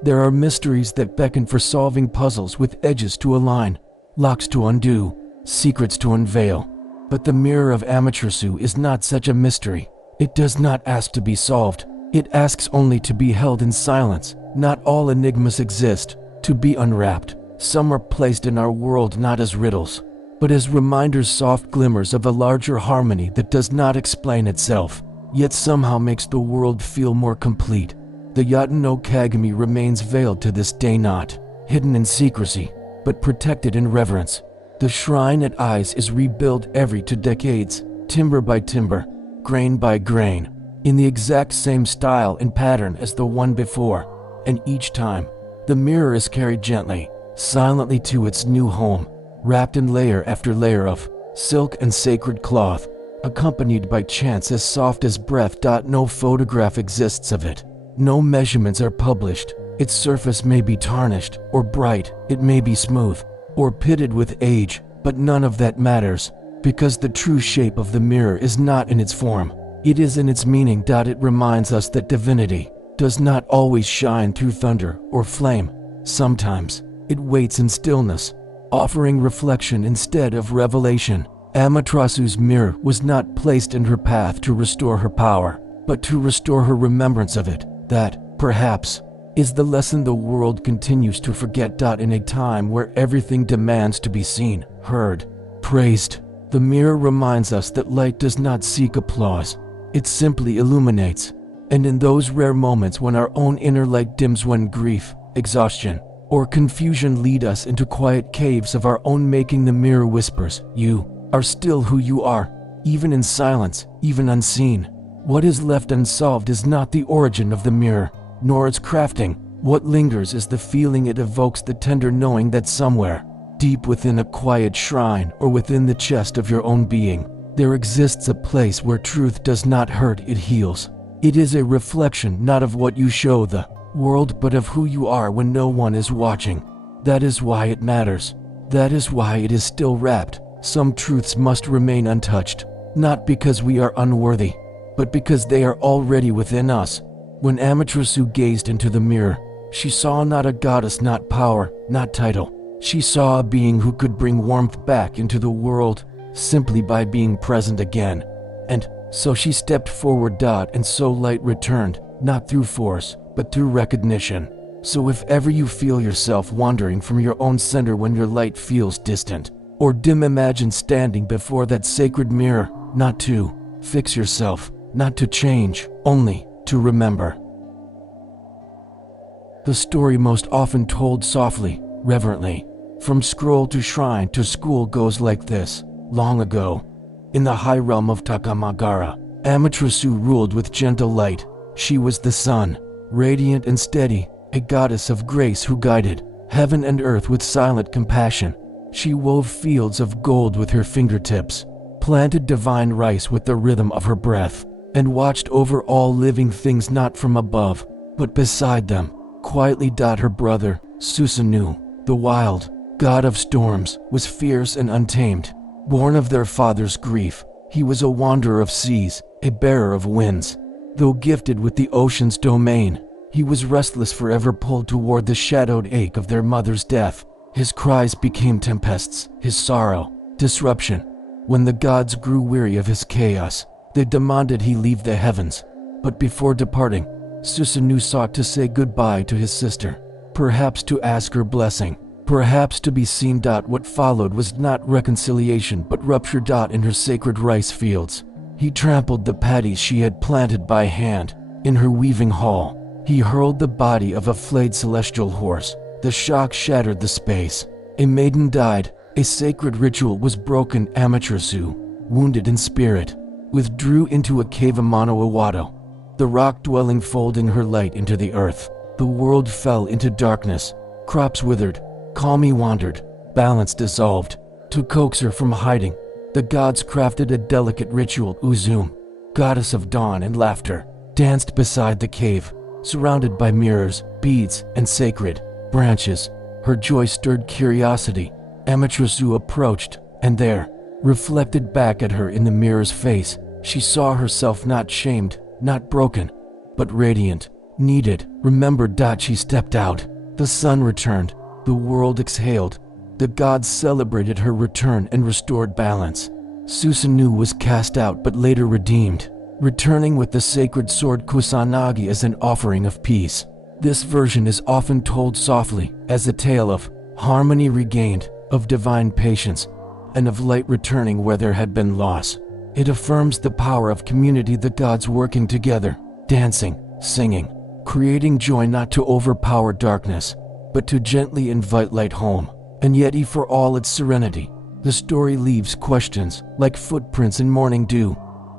There are mysteries that beckon for solving puzzles with edges to align, locks to undo, secrets to unveil. But the mirror of Amaterasu is not such a mystery. It does not ask to be solved. It asks only to be held in silence. Not all enigmas exist to be unwrapped. Some are placed in our world not as riddles, but as reminders, soft glimmers of a larger harmony that does not explain itself, yet somehow makes the world feel more complete. The Yata no Kagami remains veiled to this day, not hidden in secrecy, but protected in reverence. The shrine at Eyes is rebuilt every 2 decades, timber by timber, grain by grain, in the exact same style and pattern as the one before, and each time, the mirror is carried gently, silently to its new home, wrapped in layer after layer of silk and sacred cloth, accompanied by chants as soft as breath. No photograph exists of it. No measurements are published. Its surface may be tarnished or bright, it may be smooth or pitted with age, but none of that matters, because the true shape of the mirror is not in its form, it is in its meaning. It reminds us that divinity does not always shine through thunder or flame. Sometimes it waits in stillness, offering reflection instead of revelation. Amaterasu's mirror was not placed in her path to restore her power, but to restore her remembrance of it. That, perhaps, is the lesson the world continues to forget. In a time where everything demands to be seen, heard, praised, the mirror reminds us that light does not seek applause. It simply illuminates. And in those rare moments when our own inner light dims, when grief, exhaustion, or confusion lead us into quiet caves of our own making, the mirror whispers, you are still who you are, even in silence, even unseen. What is left unsolved is not the origin of the mirror, nor its crafting. What lingers is the feeling it evokes, the tender knowing that somewhere, deep within a quiet shrine or within the chest of your own being, there exists a place where truth does not hurt, it heals. It is a reflection not of what you show the world, but of who you are when no one is watching. That is why it matters. That is why it is still wrapped. Some truths must remain untouched, not because we are unworthy, but because they are already within us. When Amaterasu gazed into the mirror, she saw not a goddess, not power, not title. She saw a being who could bring warmth back into the world simply by being present again. And so she stepped forward. And so light returned, not through force, but through recognition. So if ever you feel yourself wandering from your own center when your light feels distant or dim, imagine standing before that sacred mirror, not to fix yourself, not to change, only to remember. The story most often told softly, reverently, from scroll to shrine to school goes like this. Long ago, in the high realm of Takamagara, Amaterasu ruled with gentle light. She was the sun, radiant and steady, a goddess of grace who guided heaven and earth with silent compassion. She wove fields of gold with her fingertips, planted divine rice with the rhythm of her breath, and watched over all living things not from above, but beside them, quietly. Her brother, Susanoo, the wild god of storms, was fierce and untamed. Born of their father's grief, he was a wanderer of seas, a bearer of winds. Though gifted with the ocean's domain, he was restless, forever pulled toward the shadowed ache of their mother's death. His cries became tempests, his sorrow, disruption. When the gods grew weary of his chaos, they demanded he leave the heavens. But before departing, Susanoo sought to say goodbye to his sister, perhaps to ask her blessing, perhaps to be seen. What followed was not reconciliation but rupture. In her sacred rice fields, he trampled the paddies she had planted by hand. In her weaving hall, he hurled the body of a flayed celestial horse. The shock shattered the space. A maiden died. A sacred ritual was broken. Amaterasu, wounded in spirit, withdrew into a cave. Amano Iwado, the rock-dwelling, folding her light into the earth. The world fell into darkness. Crops withered. Kami wandered. Balance dissolved. To coax her from hiding, the gods crafted a delicate ritual. Uzum, goddess of dawn and laughter, danced beside the cave, surrounded by mirrors, beads, and sacred branches. Her joy stirred curiosity. Amaterasu approached, and there, reflected back at her in the mirror's face, she saw herself not shamed, not broken, but radiant, needed, remembered. She stepped out. The sun returned. The world exhaled. The gods celebrated her return and restored balance. Susanoo was cast out but later redeemed, returning with the sacred sword Kusanagi as an offering of peace. This version is often told softly, as a tale of harmony regained, of divine patience, and of light returning where there had been loss. It affirms the power of community, the gods working together, dancing, singing, creating joy, not to overpower darkness, but to gently invite light home. And yet, for all its serenity, the story leaves questions, like footprints in morning dew.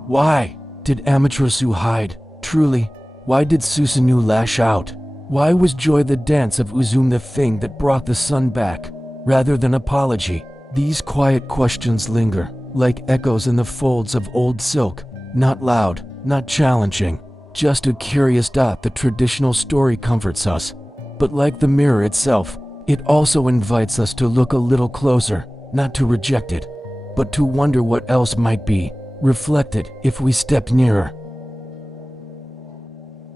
Why did Amaterasu hide? Truly, why did Susanoo lash out? Why was joy the dance of Uzum the thing that brought the sun back, rather than apology? These quiet questions linger, like echoes in the folds of old silk, not loud, not challenging, just a curious. The traditional story comforts us, but like the mirror itself, it also invites us to look a little closer, not to reject it, but to wonder what else might be reflected if we stepped nearer.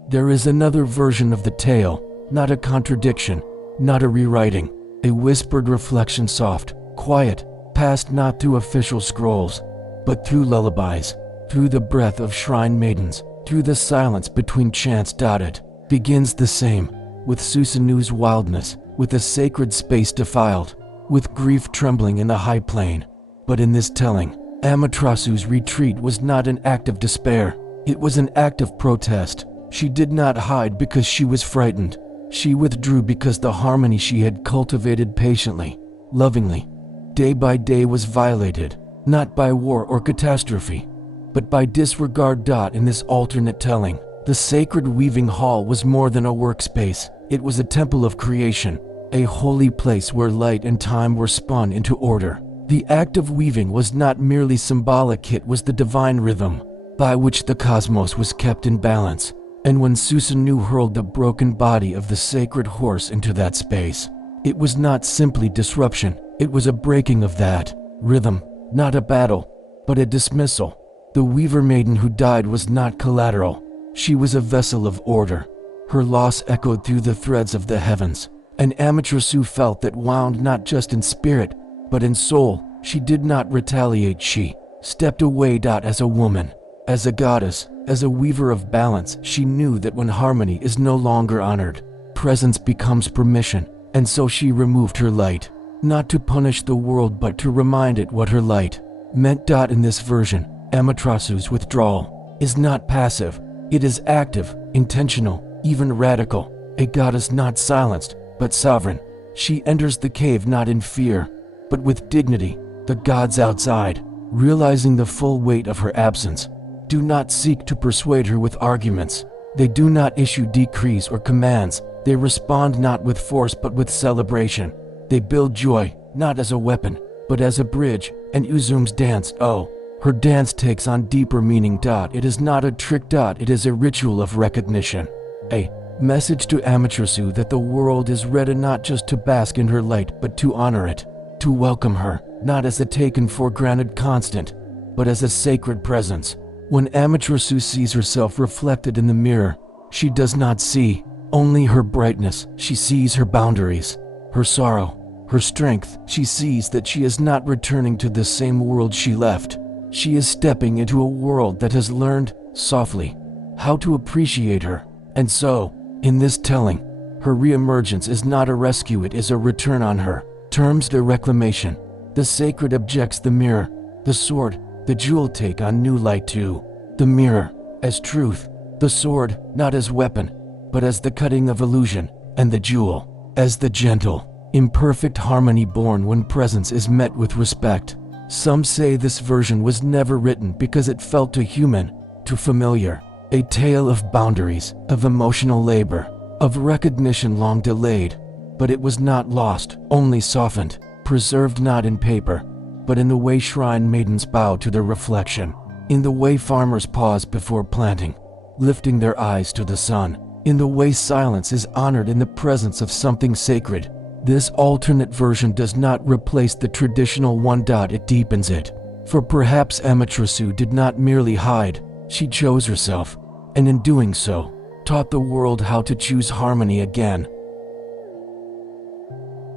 There is another version of the tale, not a contradiction, not a rewriting, a whispered reflection, soft, quiet, passed not through official scrolls, but through lullabies, through the breath of shrine maidens, through the silence between chants. It begins the same, with Susanoo's wildness, with a sacred space defiled, with grief trembling in the high plain. But in this telling, Amaterasu's retreat was not an act of despair, it was an act of protest. She did not hide because she was frightened. She withdrew because the harmony she had cultivated patiently, lovingly, day by day was violated, not by war or catastrophe, but by disregard. In this alternate telling, the sacred weaving hall was more than a workspace. It was a temple of creation, a holy place where light and time were spun into order. The act of weaving was not merely symbolic, it was the divine rhythm by which the cosmos was kept in balance. And when Susanoo hurled the broken body of the sacred horse into that space, It was not simply disruption, it was a breaking of that rhythm, not a battle, but a dismissal. The weaver maiden who died was not collateral. She was a vessel of order. Her loss echoed through the threads of the heavens, and Amaterasu felt that wound not just in spirit, but in soul. She did not retaliate, she stepped away. As a woman, as a goddess, as a weaver of balance, she knew that when harmony is no longer honored, presence becomes permission, and so she removed her light, not to punish the world but to remind it what her light meant. In this version, Amaterasu's withdrawal is not passive, it is active, intentional, even radical. A goddess not silenced, but sovereign. She enters the cave not in fear, but with dignity. The gods outside, realizing the full weight of her absence, do not seek to persuade her with arguments. They do not issue decrees or commands. They respond not with force but with celebration. They build joy, not as a weapon, but as a bridge. And Uzume's dance, oh, her dance takes on deeper meaning. It is not a trick. It is a ritual of recognition. A message to Amaterasu that the world is ready not just to bask in her light but to honor it, to welcome her, not as a taken for granted constant, but as a sacred presence. When Amaterasu sees herself reflected in the mirror, she does not see only her brightness. She sees her boundaries, her sorrow, her strength. She sees that she is not returning to the same world she left. She is stepping into a world that has learned, softly, how to appreciate her. And so, in this telling, her reemergence is not a rescue, it is a return on her terms. The reclamation, the sacred objects, the mirror, the sword, the jewel take on new light too. The mirror, as truth, the sword, not as weapon, but as the cutting of illusion, and the jewel, as the gentle, imperfect harmony born when presence is met with respect. Some say this version was never written because it felt too human, too familiar. A tale of boundaries, of emotional labor, of recognition long delayed. But it was not lost, only softened, preserved not in paper, but in the way shrine maidens bow to their reflection, in the way farmers pause before planting, lifting their eyes to the sun, in the way silence is honored in the presence of something sacred. This alternate version does not replace the traditional one. It deepens it. For perhaps Amaterasu did not merely hide, she chose herself, and in doing so, taught the world how to choose harmony again.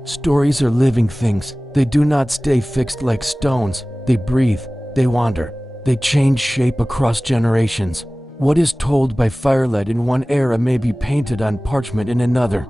Stories are living things. They do not stay fixed like stones. They breathe, they wander, they change shape across generations. What is told by firelight in one era may be painted on parchment in another.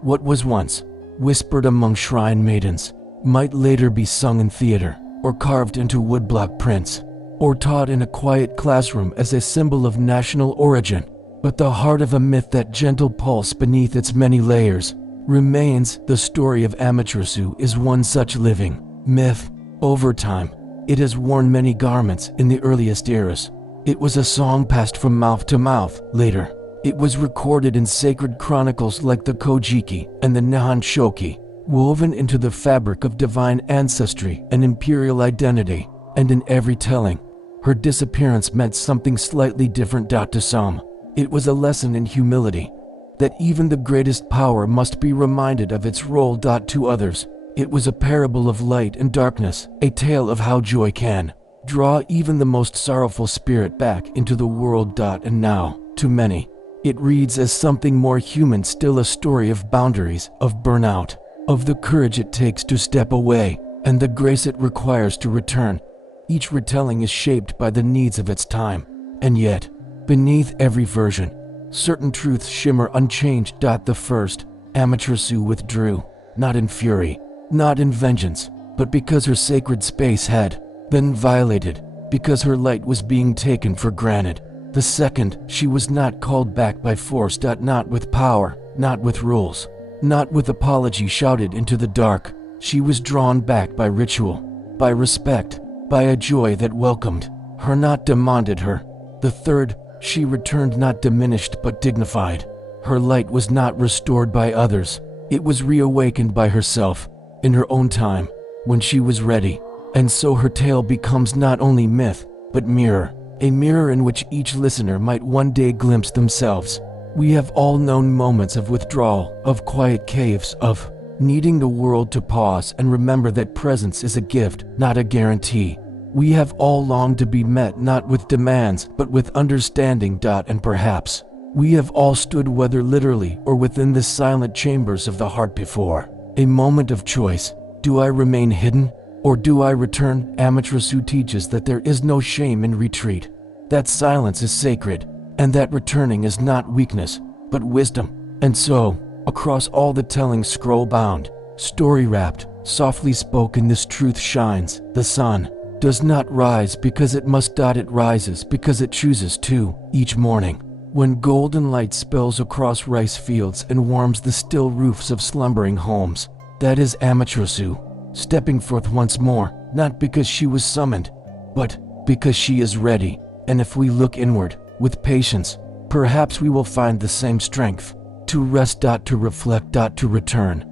What was once whispered among shrine maidens might later be sung in theater, or carved into woodblock prints, or taught in a quiet classroom as a symbol of national origin. But the heart of a myth, that gentle pulse beneath its many layers, remains. The story of Amaterasu is one such living myth. Over time, it has worn many garments. In the earliest eras, it was a song passed from mouth to mouth. Later, it was recorded in sacred chronicles like the Kojiki and the Nihon Shoki, woven into the fabric of divine ancestry and imperial identity. And in every telling, her disappearance meant something slightly different. To some, it was a lesson in humility, that even the greatest power must be reminded of its role. To others, it was a parable of light and darkness, a tale of how joy can draw even the most sorrowful spirit back into the world. And now, to many, it reads as something more human still, a story of boundaries, of burnout, of the courage it takes to step away, and the grace it requires to return. Each retelling is shaped by the needs of its time, and yet, beneath every version, certain truths shimmer unchanged. The first, Amaterasu withdrew, not in fury, not in vengeance, but because her sacred space had been violated, because her light was being taken for granted. The second, she was not called back by force. Not with power, not with rules, not with apology shouted into the dark. She was drawn back by ritual, by respect, by a joy that welcomed her, not demanded her. The third, she returned not diminished but dignified. Her light was not restored by others, it was reawakened by herself, in her own time, when she was ready. And so her tale becomes not only myth, but mirror, a mirror in which each listener might one day glimpse themselves. We have all known moments of withdrawal, of quiet caves, of needing the world to pause and remember that presence is a gift, not a guarantee. We have all longed to be met not with demands, but with understanding. And perhaps we have all stood, whether literally or within the silent chambers of the heart, before a moment of choice. Do I remain hidden, or do I return? Amaterasu teaches that there is no shame in retreat, that silence is sacred, and that returning is not weakness, but wisdom. And so, across all the telling, scroll-bound, story-wrapped, softly spoken, this truth shines. The sun does not rise because it must. It rises because it chooses to. Each morning, when golden light spills across rice fields and warms the still roofs of slumbering homes, that is Amaterasu, stepping forth once more, not because she was summoned, but because she is ready. And if we look inward, with patience, perhaps we will find the same strength to rest. To reflect. To return.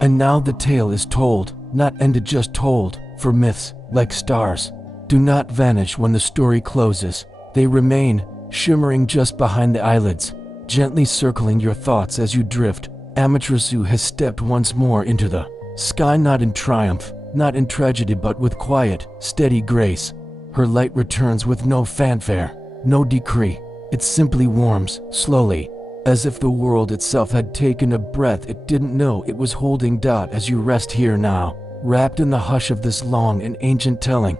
And now the tale is told, not ended, just told, for myths, like stars, do not vanish when the story closes. They remain, shimmering just behind the eyelids, gently circling your thoughts as you drift. Amaterasu has stepped once more into the sky, not in triumph, not in tragedy, but with quiet, steady grace. Her light returns with no fanfare, no decree. It simply warms, slowly, as if the world itself had taken a breath it didn't know it was holding. As you rest here now, wrapped in the hush of this long and ancient telling,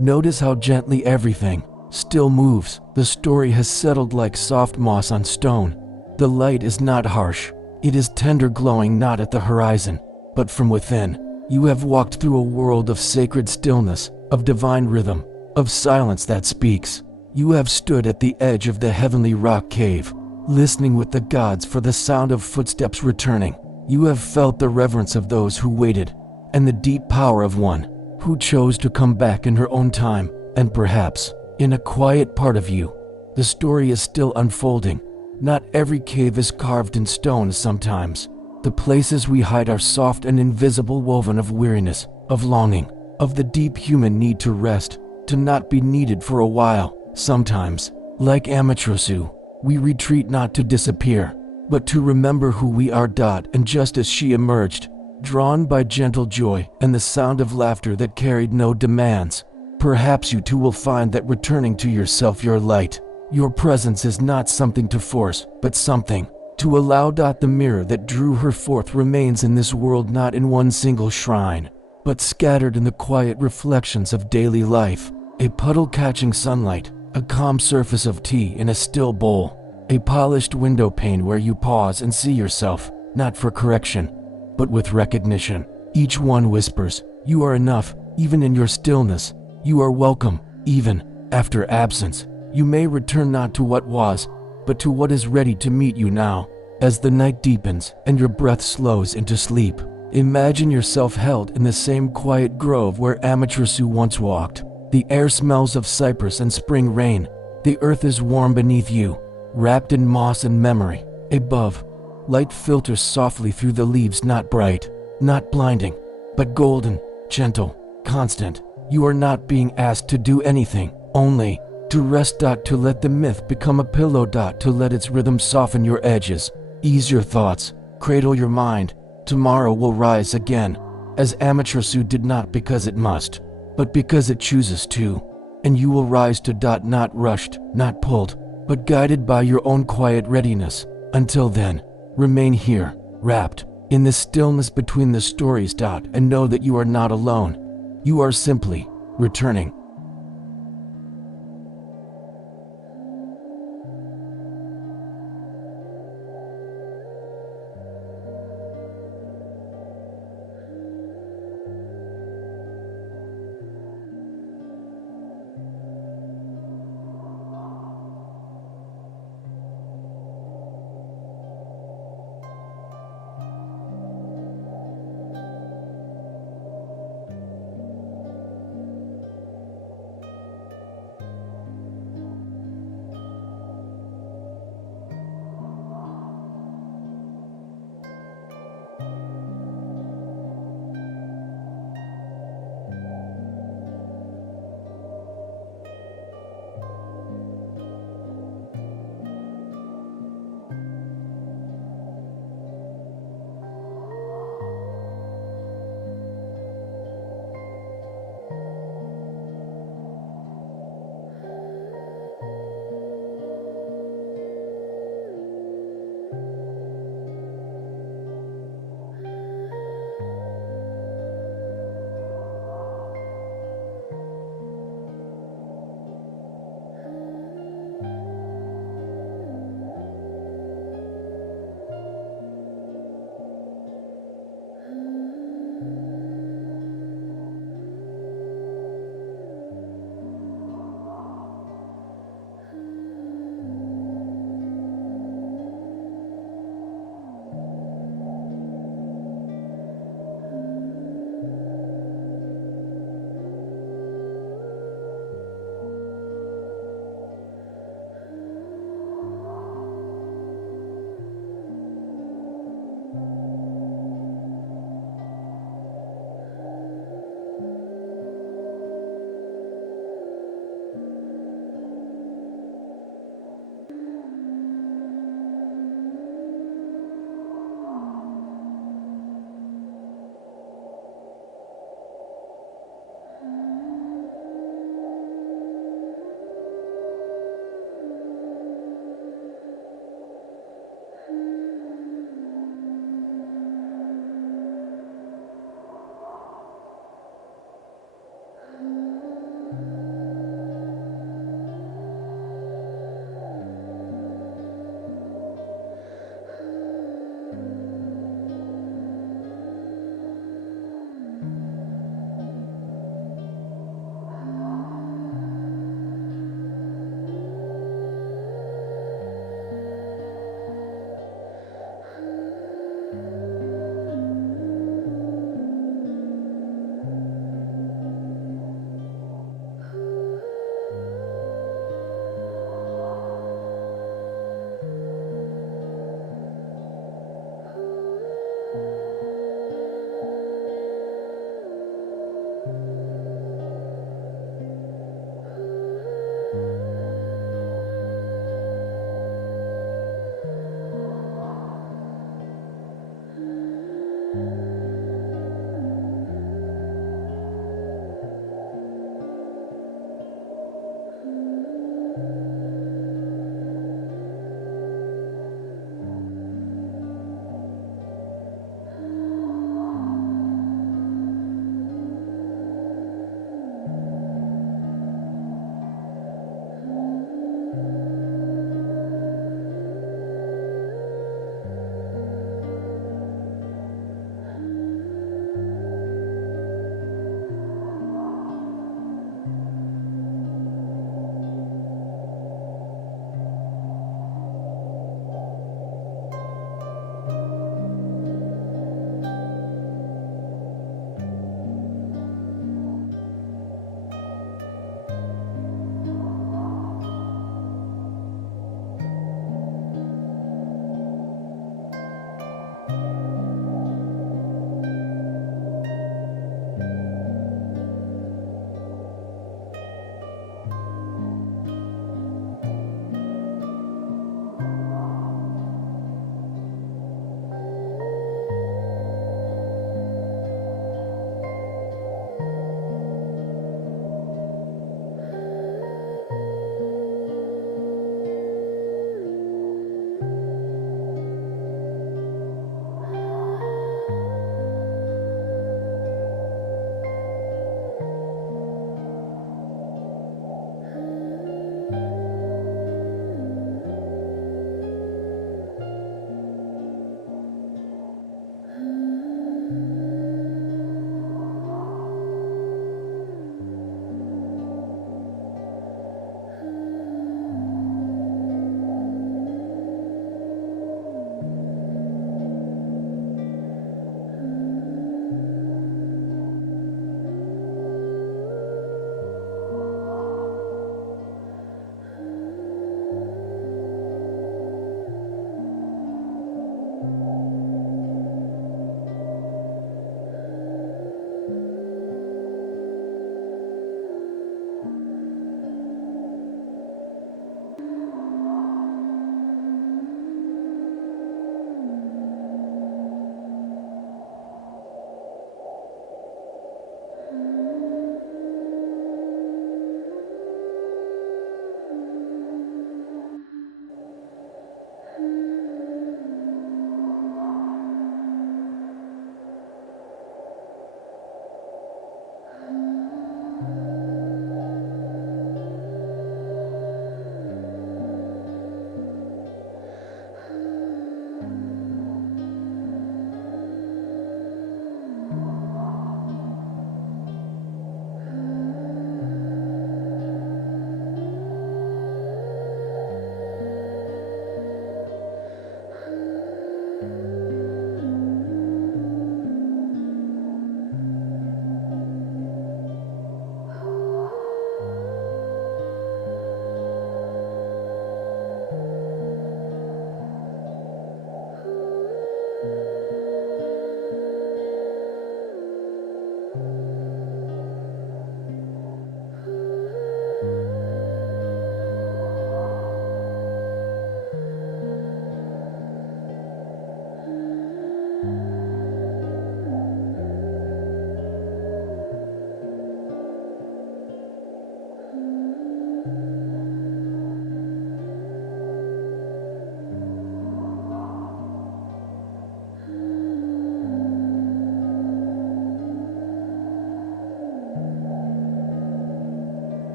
notice how gently everything still moves. The story has settled like soft moss on stone. The light is not harsh, it is tender, glowing not at the horizon, but from within. You have walked through a world of sacred stillness, of divine rhythm, of silence that speaks. You have stood at the edge of the heavenly rock cave, listening with the gods for the sound of footsteps returning. You have felt the reverence of those who waited, and the deep power of one who chose to come back in her own time. And perhaps, in a quiet part of you, the story is still unfolding. Not every cave is carved in stone. Sometimes, the places we hide are soft and invisible, woven of weariness, of longing, of the deep human need to rest, to not be needed for a while. Sometimes, like Amaterasu, we retreat not to disappear, but to remember who we are. And just as she emerged, drawn by gentle joy and the sound of laughter that carried no demands, perhaps you too will find that returning to yourself, your light, your presence is not something to force, but something to allow. The mirror that drew her forth remains in this world, not in one single shrine, but scattered in the quiet reflections of daily life. A puddle catching sunlight, a calm surface of tea in a still bowl, a polished window pane where you pause and see yourself, not for correction, but with recognition. Each one whispers, you are enough, even in your stillness. You are welcome, even after absence. You may return not to what was, but to what is ready to meet you now. As the night deepens and your breath slows into sleep, imagine yourself held in the same quiet grove where Amaterasu once walked. The air smells of cypress and spring rain. The earth is warm beneath you, wrapped in moss and memory. Above, light filters softly through the leaves, not bright, not blinding, but golden, gentle, constant. You are not being asked to do anything, only to rest. To let the myth become a pillow. To let its rhythm soften your edges, ease your thoughts, cradle your mind. Tomorrow will rise again, as Amaterasu did, not because it must, but because it chooses to. And you will rise to. Not rushed, not pulled, but guided by your own quiet readiness. Until then, remain here, wrapped in the stillness between the stories. And know that you are not alone. You are simply returning.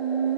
Mm-hmm.